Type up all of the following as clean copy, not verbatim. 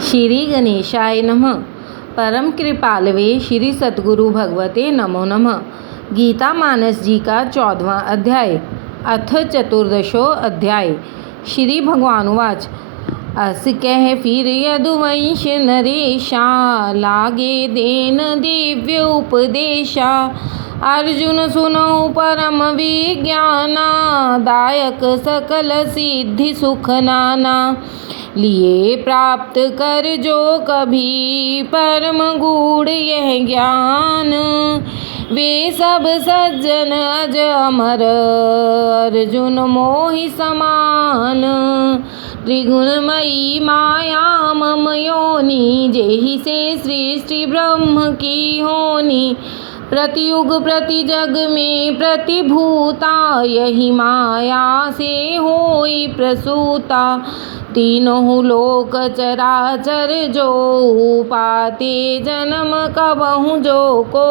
श्री गणेशाय नमः। परम कृपालवे श्री सद्गुरु भगवते नमो नमः। गीता मानस जी का 14वां अध्याय अथ चतुर्दशो अध्याय। श्री भगवान उवाच अस कह फिर यदुवंश नरेशा लागे देन दिव्य उपदेशा। अर्जुन सुनहु परम विज्ञाना दायक सकल सिद्धि सुख नाना। लिए प्राप्त कर जो कभी परम गूढ़ यह ज्ञान। वे सब सज्जन अज अमर अर्जुन मोहि समान। त्रिगुणमयी माया मम योनि जेहि से सृष्टि ब्रह्म की होनी। प्रतियुग प्रति जग में प्रतिभूता यही माया से होई प्रसूता। तीनों लोक चराचर जो पाते जन्म कबहु जो को।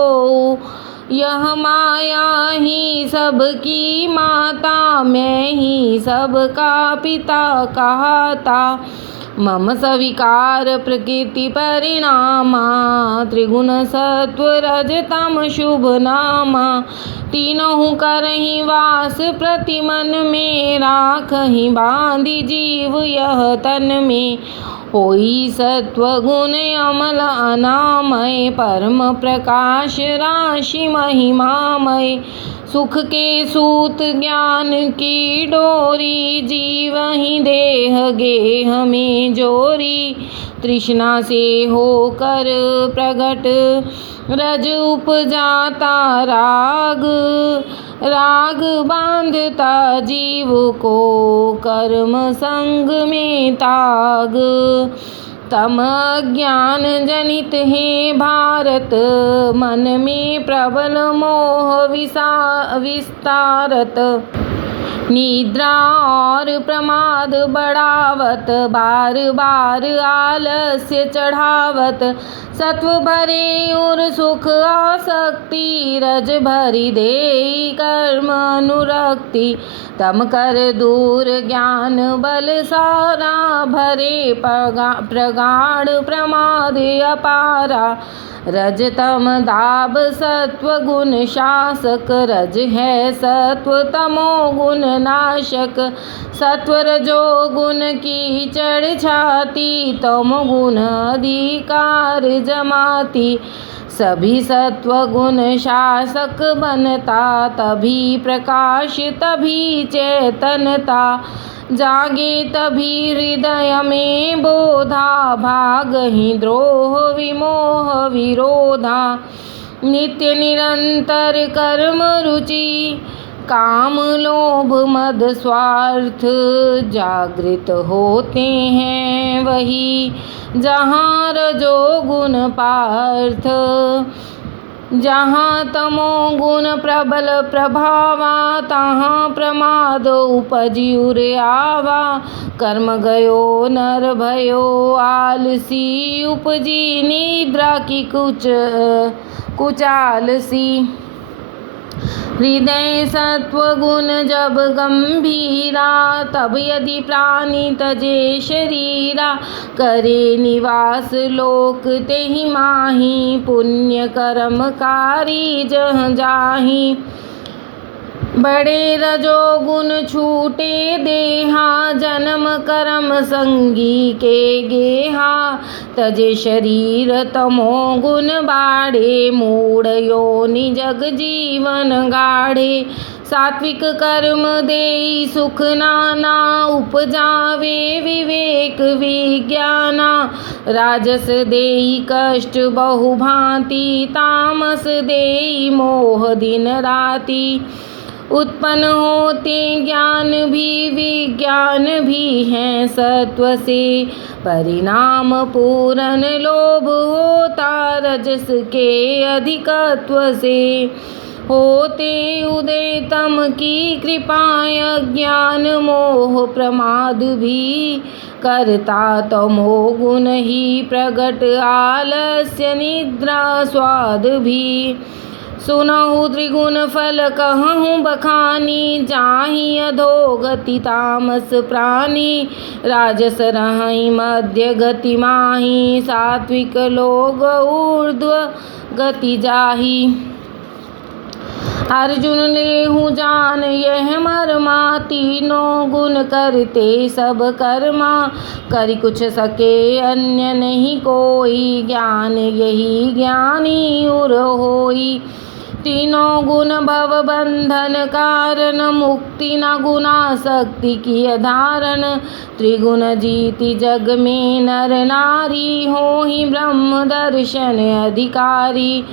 यह माया ही सबकी माता मैं ही सबका पिता कहता। मम सविकार प्रकृति परिणामा त्रिगुण सत्व रज तम शुभ नामा। तीनों करहि वास प्रति मन में राखहि बांधि जीव यह तन में। होई सत्व गुण अमल अनामय परम प्रकाश राशि महिमामय। सुख के सूत ज्ञान की डोरी जीवहि देह गेह में जोरी। तृष्णा से होकर प्रगट रज उपजाता राग। राग बांधता जीव को कर्म संग में ताग। तम ज्ञान जनित है भारत मन में प्रबल मोह विस्तारत। निद्रा और प्रमाद बढ़ावत बार बार आलस्य चढ़ावत। सत्व भरे और सुख आसक्ति रज भरी दे कर्म अनुरक्ति। तम कर दूर ज्ञान बल सारा भरे प्रगाढ़ प्रमाद अपारा। रज तम दाब सत्व गुण शासक रज है सत्व तमो गुण नाशक। सत्व रजो गुण की चढ़ छाती तम गुण अधिकार जमाती। सभी सत्व गुण शासक बनता तभी प्रकाश तभी चेतनता। जागे तभी हृदय में बोधा भागहि द्रोह विमोह विरोधा। नित्य निरंतर कर्म रुचि काम लोभ मद स्वार्थ जागृत होते हैं वही जहाँ रजो गुण पार्थ। जहाँ तमो गुण प्रबल प्रभावा तहाँ प्रमाद उपजियुर आवा। कर्म गयो नर भयो आलसी उपजी निद्रा की कुचालसी। हृदय सत्व गुण जब गंभीरा तब यदि प्राणी तजे शरीरा। करे निवास लोक तेहि माही पुण्य कर्मकारी जह जाही। बड़े रजो गुण छूटे देहा जन्म कर्म संगी के गेहा। तजे शरीर तमो गुण बाढ़े मूढ़ योनि जग जीवन गाढ़े। सात्विक कर्म देई सुख नाना उपजावे विवेक विज्ञाना। राजस देई कष्ट बहु भांति तामस देई मोह दिन राति। उत्पन्न होते ज्ञान भी विज्ञान भी हैं सत्व से परिणाम पूरन। लोभ होता रजस के अधिकत्व से होते उदय तम की कृपाय। ज्ञान मोह प्रमाद भी करता तमो गुण ही प्रगट आलस्य निद्रा स्वाद भी। सुनहु त्रिगुण फल कहूँ बखानी, जाहि अधोगति तामस प्राणी। राजस रहई मध्य गति माही, सात्विक लोग ऊर्ध्व गति जाही। अर्जुन लेहु जान यह मर्मा, तीनों गुण करते सब कर्मा। करि कुछ सके अन्य नहीं कोई, ज्ञान यही ज्ञानी उर होई। तीनों गुण भव बंधन कारण, मुक्ति न गुणासक्ति की धारण। त्रिगुण जीति जग में नर नारी, होहि ब्रह्म दर्शन अधिकारी।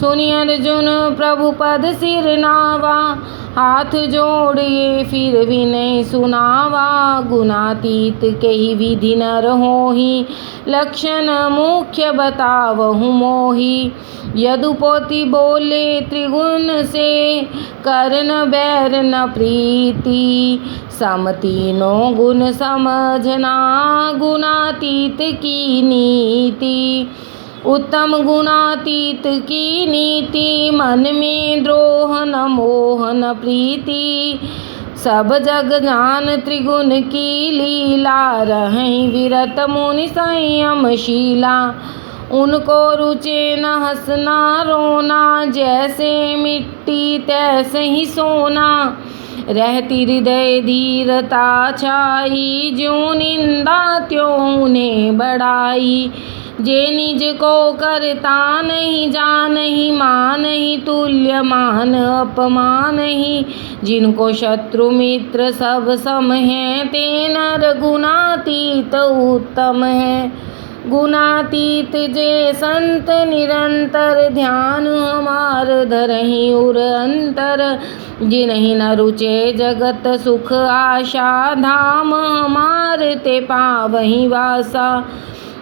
सुनि अर्जुन प्रभु पद सिर नावा, हाथ जोड़िए फिर विनय सुनावा। गुणातीत केहि विधि नर होहि, लक्षण मुख्य बतावहु मोहि। यदुपति बोले त्रिगुण से, करन बैर न प्रीति। सम तीनों गुण समझना, गुणातीत की नीति। उत्तम गुणातीत की नीति, मन में द्रोह न मोह न प्रीति। सब जग जान त्रिगुण की लीला, रहें विरत मुनि संयमशीला। उनको रुचे न हंसना रोना, जैसे मिट्टी तैसे ही सोना। रहती हृदय धीरता छाई, ज्यों निंदा त्यों उन्हें बढ़ाई। जे निज को करता नहीं जानहि, मानहि तुल्य मान अपमानहि। जिनको शत्रु मित्र सब सम हैं, ते नर गुणातीत उत्तम है। गुणातीत जे संत निरंतर, ध्यान हमार धरहि उर अंतर। जिन्हि न रुचे जगत सुख आशा, धाम हमार ते पावहि वासा।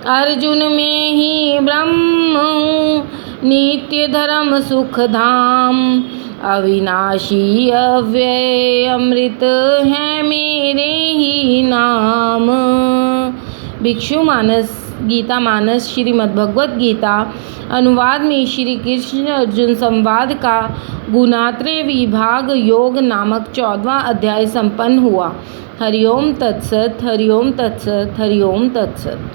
अर्जुन में ही ब्रह्म हूँ, नित्य धर्म सुख धाम। अविनाशी अव्यय अमृत है मेरे ही नाम। भिक्षु मानस गीता मानस श्रीमद्भगवत गीता अनुवाद में श्री कृष्ण अर्जुन संवाद का गुणात्रय विभाग योग नामक 14वां अध्याय संपन्न हुआ। हरिओम तत्सत, हरिओम तत्सत, हरिओम तत्सत।